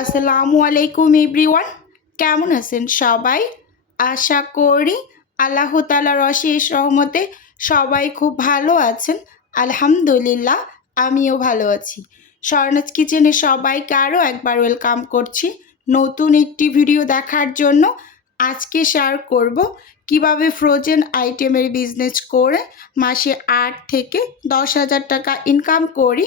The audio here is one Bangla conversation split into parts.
আসসালামু আলাইকুম এভরিওয়ান। কেমন আছেন সবাই? আশা করি আল্লাহ তালার অশেষ রহমতে সবাই খুব ভালো আছেন। আলহামদুলিল্লাহ, আমিও ভালো আছি। স্বর্ণাজ কিচেনে সবাইকে আরও একবার ওয়েলকাম করছি নতুন একটি ভিডিও দেখার জন্য। আজকে শেয়ার করব কীভাবে ফ্রোজেন আইটেমের বিজনেস করে মাসে আট থেকে দশ হাজার টাকা ইনকাম করি।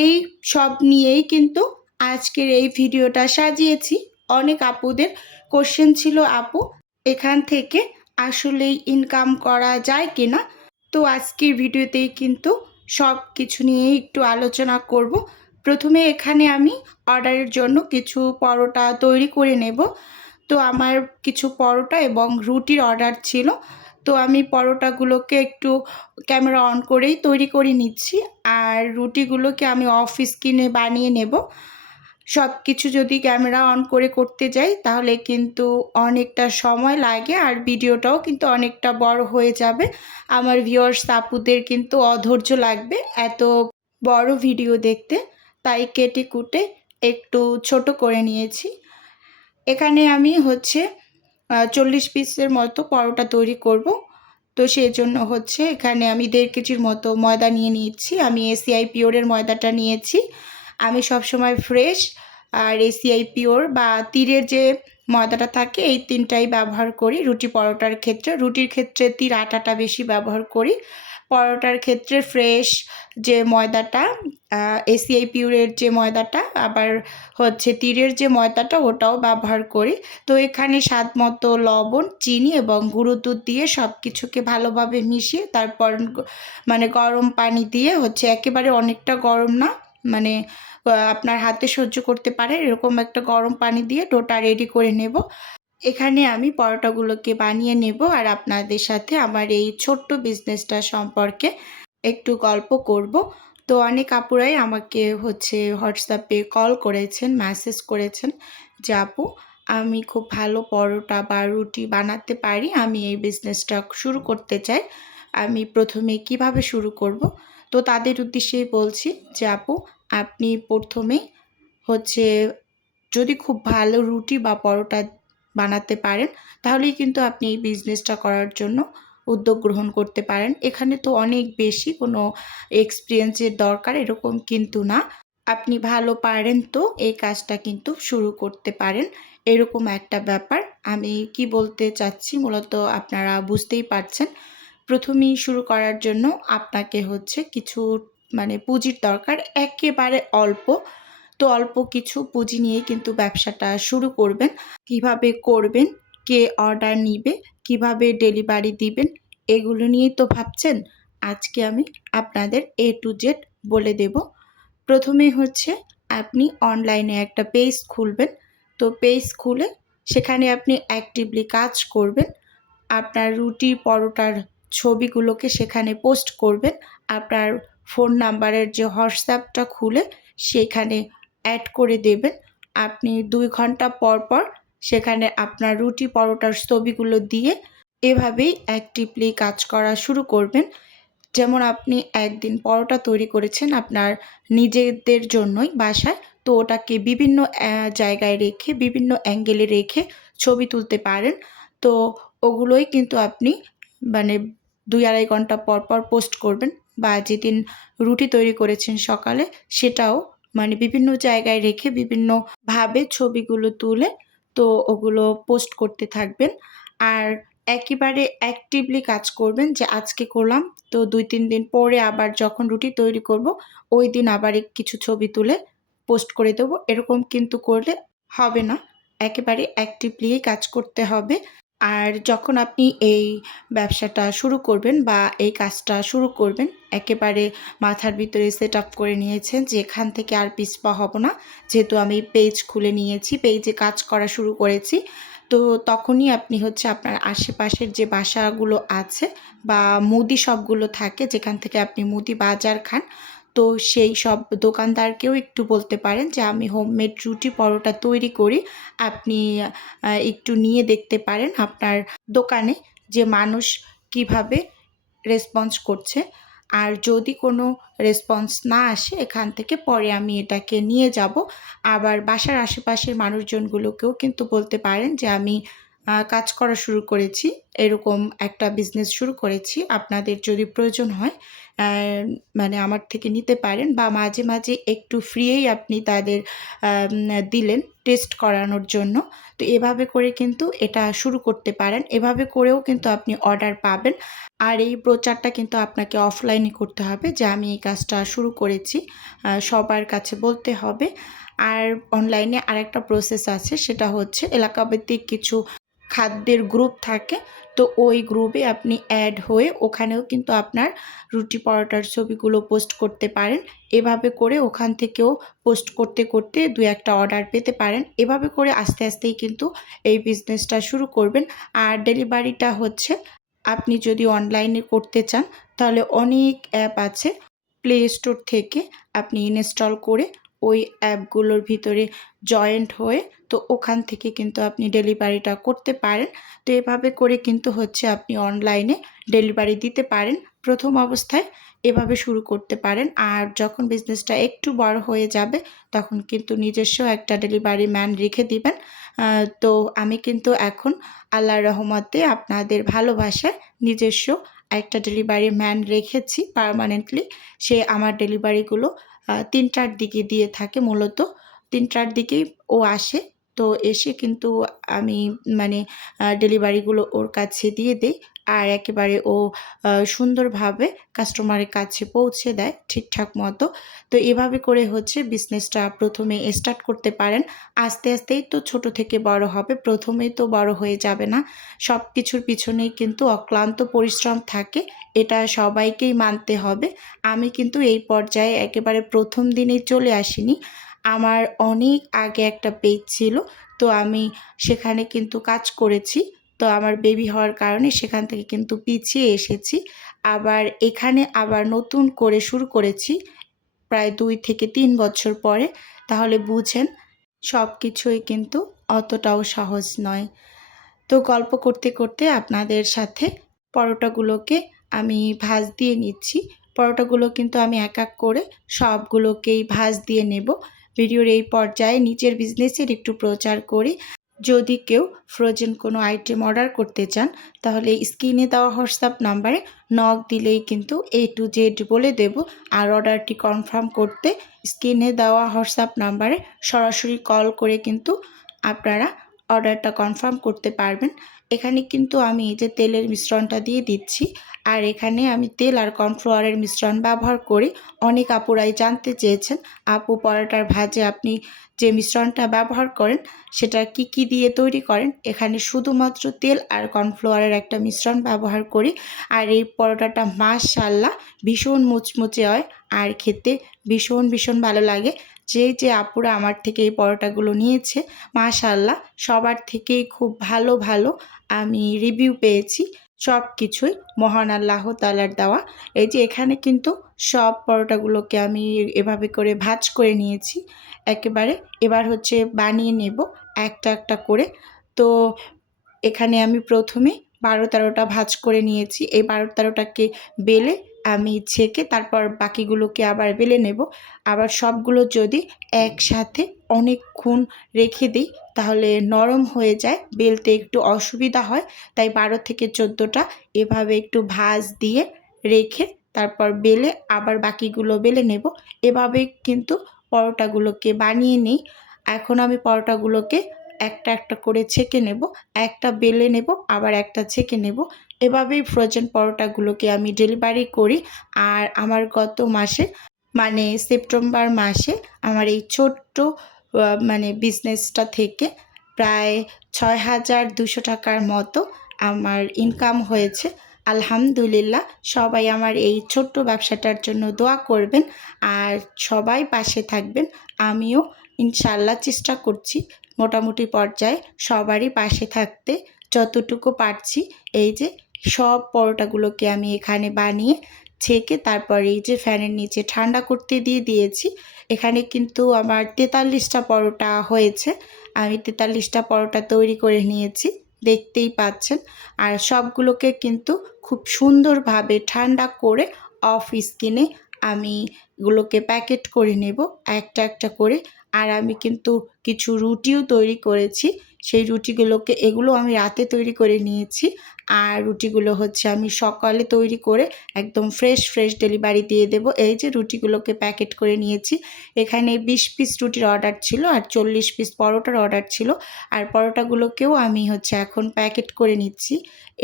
এই সব নিয়েই কিন্তু আজকের এই ভিডিওটা সাজিয়েছি। অনেক আপুদের কোশ্চেন ছিল, আপু, এখান থেকে আসলেই ইনকাম করা যায় কিনা? তো আজকের ভিডিওতেই কিন্তু সব কিছু নিয়ে একটু আলোচনা করব। প্রথমে এখানে আমি অর্ডারের জন্য কিছু পরোটা তৈরি করে নেব। তো আমার কিছু পরোটা এবং রুটির অর্ডার ছিল। তো আমি পরোটাগুলোকে একটু ক্যামেরা অন করেই তৈরি করে নিচ্ছি। আর রুটিগুলোকে আমি অফ স্ক্রিনে বানিয়ে নেব। সব কিছু যদি ক্যামেরা অন করে করতে যাই, তাহলে কিন্তু অনেকটা সময় লাগে আর ভিডিওটাও কিন্তু অনেকটা বড় হয়ে যাবে। আমার ভিউয়ার্স আপুদের কিন্তু অধৈর্য লাগবে এত বড় ভিডিও দেখতে। তাই কেটে কুটে একটু ছোট করে নিয়েছি। এখানে আমি হচ্ছে চল্লিশ পিসের মতো পরোটা তৈরি করব। তো সেই জন্য হচ্ছে এখানে আমি দেড় কেজির মতো ময়দা নিয়ে নিয়েছি। আমি এসিআই পিওরের ময়দাটা নিয়েছি। আমি সবসময় ফ্রেশ আর এসিআই পিওর বা তীরের যে ময়দাটা থাকে, এই তিনটাই ব্যবহার করি। রুটি পরোটার ক্ষেত্রে, রুটির ক্ষেত্রে তীর আটাটা বেশি ব্যবহার করি। পরোটার ক্ষেত্রে ফ্রেশ যে ময়দাটা এসিআই পিউরের যে ময়দাটা, আবার হচ্ছে তীরের যে ময়দাটা, ওটাও ব্যবহার করি। তো এখানে স্বাদ মতো লবণ, চিনি এবং গুঁড়ো দুধ দিয়ে সব কিছুকে ভালোভাবে মিশিয়ে তারপর মানে গরম পানি দিয়ে হচ্ছে একেবারে অনেকটা গরম না মানে আপনার হাতে সহ্য করতে পারে। এরকম একটা গরম পানি দিয়ে ডোটা রেডি করে নেব। এখানে আমি পরোটাগুলোকে বানিয়ে নেব আর আপনাদের সাথে আমার এই ছোট্ট বিজনেসটা সম্পর্কে একটু গল্প করব। তো অনেক আপুরাই আমাকে হচ্ছে হোয়াটসঅ্যাপে কল করেছেন মেসেজ করেছেন যে, আপু, আমি খুব ভালো পরোটা বা রুটি বানাতে পারি। আমি এই বিজনেসটা শুরু করতে চাই। আমি প্রথমে কীভাবে শুরু করব? তো তাদের উদ্দেশ্যেই বলছি যে, আপু আপনি প্রথমে হচ্ছে যদি খুব ভালো রুটি বা পরোটা বানাতে পারেন, তাহলেই কিন্তু আপনি এই বিজনেসটা করার জন্য উদ্যোগ গ্রহণ করতে পারেন। এখানে তো অনেক বেশি কোনো এক্সপিরিয়েন্সের দরকার এরকম কিন্তু না। আপনি ভালো পারেন তো এই কাজটা কিন্তু শুরু করতে পারেন। এরকম একটা ব্যাপার। আমি কি বলতে চাচ্ছি মূলত আপনারা বুঝতেই পারছেন। প্রথমেই শুরু করার জন্য আপনাকে হচ্ছে কিছু মানে পুঁজির দরকার একেবারে অল্প। তো অল্প কিছু পুঁজি নিয়ে কিন্তু ব্যবসাটা শুরু করবেন। কীভাবে করবেন, কে অর্ডার নিবে, কীভাবে ডেলিভারি দিবেন, এগুলো নিয়েই তো ভাবছেন? আজকে আমি আপনাদের এ টু জেড বলে দেব। প্রথমে হচ্ছে আপনি অনলাইনে একটা পেজ খুলবেন। তো পেজ খুলে সেখানে আপনি অ্যাক্টিভলি কাজ করবেন। আপনার রুটি, পরোটার ছবিগুলোকে সেখানে পোস্ট করবেন। আপনার ফোন নাম্বারের যে হোয়াটসঅ্যাপটা খুলে সেখানে অ্যাড করে দেবেন। আপনি দুই ঘণ্টা পর পর সেখানে আপনার রুটি পরোটার ছবিগুলো দিয়ে এভাবেই অ্যাক্টিভলি কাজ করা শুরু করবেন। যেমন আপনি একদিন পরোটা তৈরি করেছেন আপনার নিজেদের জন্যই বাসায়, তো ওটাকে বিভিন্ন জায়গায় রেখে, বিভিন্ন অ্যাঙ্গেলে রেখে ছবি তুলতে পারেন। তো ওগুলোই কিন্তু আপনি মানে দুই আড়াই ঘণ্টা পর পর পোস্ট করবেন। বা যেদিন রুটি তৈরি করেছেন সকালে, সেটাও মানে বিভিন্ন জায়গায় রেখে বিভিন্নভাবে ছবিগুলো তুলে তো ওগুলো পোস্ট করতে থাকবেন। আর একেবারে অ্যাক্টিভলি কাজ করবেন যে আজকে করলাম, তো দুই তিন দিন পরে আবার যখন রুটি তৈরি করব, ওই দিন আবার কিছু ছবি তুলে পোস্ট করে দেবো। এরকম কিন্তু করলে হবে না। একেবারে অ্যাক্টিভলি কাজ করতে হবে। আর যখন আপনি এই ব্যবসাটা শুরু করবেন বা এই কাজটা শুরু করবেন, একেবারে মাথার ভিতরে সেট আপ করে নিয়েছেন যে এখান থেকে আর পিছপা হব না। যেহেতু আমি পেজ খুলে নিয়েছি পেজে কাজ করা শুরু করেছি, তো তখনই আপনি হচ্ছে আপনার আশেপাশের যে বাসাগুলো আছে বা মুদি সবগুলো থাকে, যেখান থেকে আপনি মুদি বাজার খান তো সেই সব দোকানদারকেও একটু বলতে পারেন যে, আমি হোমমেড রুটি পরোটা তৈরি করি। আপনি একটু নিয়ে দেখতে পারেন আপনার দোকানে যে মানুষ কীভাবে রেসপন্স করছে। আর যদি কোনো রেসপন্স না আসে, এখান থেকে পরে আমি এটাকে নিয়ে যাব। আবার বাসার আশেপাশের মানুষজনগুলোকেও কিন্তু বলতে পারেন যে, আমি কাজ করা শুরু করেছি। এরকম একটা বিজনেস শুরু করেছি। আপনাদের যদি প্রয়োজন হয় মানে আমার থেকে নিতে পারেন বা মাঝে মাঝে একটু ফ্রিয়েই আপনি তাদের দিলেন টেস্ট করানোর জন্য। তো এভাবে করে কিন্তু এটা শুরু করতে পারেন। এভাবে করেও কিন্তু আপনি অর্ডার পাবেন। আর এই প্রচারটা কিন্তু আপনাকে অফলাইনে করতে হবে যে আমি এই কাজটা শুরু করেছি সবার কাছে বলতে হবে। আর অনলাইনে আরেকটা প্রসেস আছে, সেটা হচ্ছে এলাকাভিত্তিক কিছু খাদ্যের গ্রুপ থাকে, তো ওই গ্রুপে আপনি অ্যাড হয়ে ওখানেও কিন্তু আপনার রুটি পরোটার ছবিগুলো পোস্ট করতে পারেন। এভাবে করে ওখান থেকেও পোস্ট করতে করতে দু একটা অর্ডার পেতে পারেন। এভাবে করে আস্তে আস্তেই কিন্তু এই বিজনেসটা শুরু করবেন। আর ডেলিভারিটা হচ্ছে, আপনি যদি অনলাইনে করতে চান, তাহলে অনেক অ্যাপ আছে প্লে স্টোর থেকে আপনি ইনস্টল করে ওই অ্যাপগুলোর ভিতরে জয়েন্ট হয়ে তো ওখান থেকে কিন্তু আপনি ডেলিভারিটা করতে পারেন। তো এভাবে করে কিন্তু হচ্ছে আপনি অনলাইনে ডেলিভারি দিতে পারেন। প্রথম অবস্থায় এভাবে শুরু করতে পারেন। আর যখন বিজনেসটা একটু বড় হয়ে যাবে, তখন কিন্তু নিজস্ব একটা ডেলিভারি ম্যান রেখে দিবেন। তো আমি কিন্তু এখন আল্লাহর রহমতে আপনাদের ভালোবাসায় নিজস্ব একটা ডেলিভারি ম্যান রেখেছি পার্মানেন্টলি। সে আমার ডেলিভারিগুলো তিনটার দিকে দিয়ে থাকে মূলত। তিনটার দিকেই ও আসে। তো এসে কিন্তু আমি মানে ডেলিভারিগুলো ওর কাছে দিয়ে দিই। আর একেবারে ও সুন্দরভাবে কাস্টমারের কাছে পৌঁছে দেয় ঠিকঠাক মতো। তো এভাবে করে হচ্ছে বিজনেসটা প্রথমে স্টার্ট করতে পারেন। আস্তে আস্তেই তো ছোট থেকে বড় হবে, প্রথমেই তো বড় হয়ে যাবে না। সব কিছুর পিছনেই কিন্তু অক্লান্ত পরিশ্রম থাকে, এটা সবাইকেই মানতে হবে। আমি কিন্তু এই পর্যায়ে একেবারে প্রথম দিনেই চলে আসিনি। আমার অনেক আগে একটা পেজ ছিল, তো আমি সেখানে কিন্তু কাজ করেছি। তো আমার বেবি হওয়ার কারণে সেখান থেকে কিন্তু পিছিয়ে এসেছি। আবার এখানে আবার নতুন করে শুরু করেছি, প্রায় দুই থেকে তিন বছর পরে। তাহলে বুঝেন সব কিছুই কিন্তু অতটাও সহজ নয়। তো গল্প করতে করতে আপনাদের সাথে পরোটাগুলোকে আমি ভাজ দিয়ে নিচ্ছি। পরোটাগুলো কিন্তু আমি এক এক করে সবগুলোকেই ভাজ দিয়ে নেব। ভিডিওর এই পর্যায়ে নিজের বিজনেসের একটু প্রচার করি যদি কেউ ফ্রোজেন কোনো আইটেম অর্ডার করতে চান, তাহলে স্ক্রিনে দেওয়া হোয়াটসঅ্যাপ নাম্বারে নক দিলেই কিন্তু এ টু জেড বলে দেব। আর অর্ডারটি কনফার্ম করতে স্ক্রিনে দেওয়া হোয়াটসঅ্যাপ নাম্বারে সরাসরি কল করে কিন্তু আপনারা অর্ডারটা কনফার্ম করতে পারবেন। এখানে কিন্তু আমি যে তেলের মিশ্রণটা দিয়ে দিচ্ছি। আর এখানে আমি তেল আর কর্নফ্লাওয়ারের মিশ্রণ ব্যবহার করি অনেক আপুরাই জানতে চেয়েছেন, আপু পরোটার ভাজে আপনি যে মিশ্রণটা ব্যবহার করেন, সেটা কি কি দিয়ে তৈরি করেন? এখানে শুধুমাত্র তেল আর কর্নফ্লাওয়ারের একটা মিশ্রণ ব্যবহার করি। আর এই পরোটাটা মাশাল্লাহ ভীষণ মুচমুচে হয় আর খেতে ভীষণ ভীষণ ভালো লাগে। যে যে আপুরা আমার থেকে এই পরোটাগুলো নিয়েছে মাশাল্লাহ সবার থেকেই খুব ভালো ভালো আমি রিভিউ পেয়েছি। সব কিছুই মহান আল্লাহ তালার দেওয়া। এই যে এখানে কিন্তু সব পরোটাগুলোকে আমি এভাবে করে ভাজ করে নিয়েছি। একেবারে এবার হচ্ছে বানিয়ে নেব একটা একটা করে। তো এখানে আমি প্রথমে বারো তেরোটা ভাজ করে নিয়েছি। এই বারো তেরোটাকে বেলে আমি ছেঁকে তারপর বাকিগুলোকে আবার বেলে নেব। আবার সবগুলো যদি একসাথে অনেকক্ষণ রেখে দিই, তাহলে নরম হয়ে যায়, বেলতে একটু অসুবিধা হয়। তাই বারো থেকে চোদ্দোটা এভাবে একটু ভাজ দিয়ে রেখে তারপর বেলে আবার বাকিগুলো বেলে নেব। এভাবে কিন্তু পরোটাগুলোকে বানিয়ে নিই। এখন আমি পরোটাগুলোকে একটা একটা করে ছেঁকে নেব। একটা বেলে নেব, আবার একটা ছেঁকে নেব। এভাবেই ফ্রোজেন পরোটাগুলোকে আমি ডেলিভারি করি। আর আমার গত মাসে মানে সেপ্টেম্বর মাসে আমার এই ছোট্ট মানে বিজনেসটা থেকে প্রায় ছয় হাজার দুশো টাকার মতো আমার ইনকাম হয়েছে। আলহামদুলিল্লাহ, সবাই আমার এই ছোট্ট ব্যবসাটার জন্য দোয়া করবেন। আর সবাই পাশে থাকবেন। আমিও ইনশাল্লাহ চেষ্টা করছি মোটামুটি পর্যায়ে সবারই পাশে থাকতে। যতটুকু পারছি, এই যে সব পরোটাগুলোকে আমি এখানে বানিয়ে ছেঁকে তারপর এই যে ফ্যানের নিচে ঠান্ডা করতে দিয়ে দিয়েছি। এখানে কিন্তু আমার তেতাল্লিশটা পরোটা হয়েছে। আমি তেতাল্লিশটা পরোটা তৈরি করে নিয়েছি, দেখতেই পাচ্ছেন। আর সবগুলোকে কিন্তু খুব সুন্দরভাবে ঠান্ডা করে অফ স্কিনে আমি এগুলোকে প্যাকেট করে নেব, একটা একটা করে। আর আমি কিন্তু কিছু রুটিও তৈরি করেছি। সেই রুটিগুলোকে, এগুলো আমি রাতে তৈরি করে নিয়েছি। আর রুটিগুলো হচ্ছে আমি সকালে তৈরি করে একদম ফ্রেশ ফ্রেশ ডেলিভারি দিয়ে দেব। এই যে রুটিগুলোকে প্যাকেট করে নিয়েছি। এখানে বিশ পিস রুটির অর্ডার ছিল আর চল্লিশ পিস পরোটার অর্ডার ছিল। আর পরোটাগুলোকেও আমি হচ্ছে এখন প্যাকেট করে নিচ্ছি।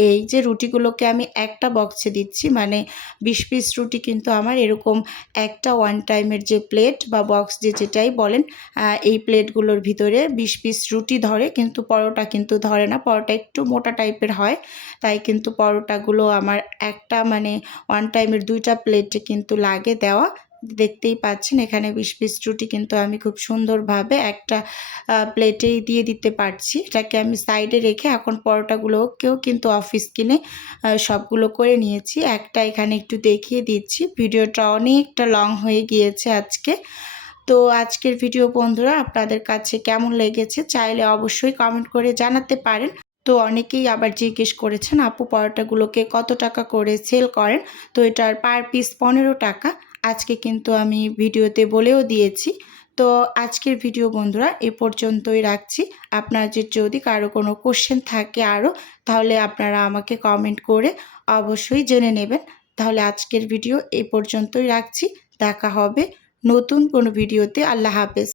এই যে রুটিগুলোকে আমি একটা বক্সে দিচ্ছি মানে বিশ পিস রুটি কিন্তু আমার এরকম একটা ওয়ান টাইমের যে প্লেট বা বক্স যে যেটাই বলেন এই প্লেটগুলোর ভিতরে বিশ পিস রুটি ধরে, কিন্তু পরোটা কিন্তু ধরে না, পরোটা একটু মোটা টাইপের হয়, তাই কিন্তু পরোটাগুলো আমার একটা মানে ওয়ান টাইমের দুইটা প্লেটে কিন্তু লাগে দেওয়া। দেখতেই পাচ্ছেন, এখানে পিস রুটি কিন্তু আমি খুব সুন্দরভাবে একটা প্লেটেই দিয়ে দিতে পারছি। এটাকে আমি সাইডে রেখে এখন পরোটাগুলোকেও কিন্তু অফিস কিনে সবগুলো করে নিয়েছি। একটা এখানে একটু দেখিয়ে দিচ্ছি। ভিডিওটা অনেকটা লং হয়ে গিয়েছে আজকে। তো আজকের ভিডিও বন্ধুরা, আপনাদের কাছে কেমন লেগেছে চাইলে অবশ্যই কমেন্ট করে জানাতে পারেন। তো অনেকেই আবার জিজ্ঞেস করেছেন, আপু, পরোটাগুলোকে কত টাকা করে সেল করেন? তো এটার পার পিস পনেরো টাকা। আজকে কিন্তু আমি ভিডিওতে বলেও দিয়েছি। তো আজকের ভিডিও বন্ধুরা, এ পর্যন্তই রাখছি। আপনার যে যদি কারও কোনো কোশ্চেন থাকে আরও, তাহলে আপনারা আমাকে কমেন্ট করে অবশ্যই জেনে নেবেন। তাহলে আজকের ভিডিও এ পর্যন্তই রাখছি। দেখা হবে নতুন কোনো ভিডিওতে। আল্লাহ হাফেজ।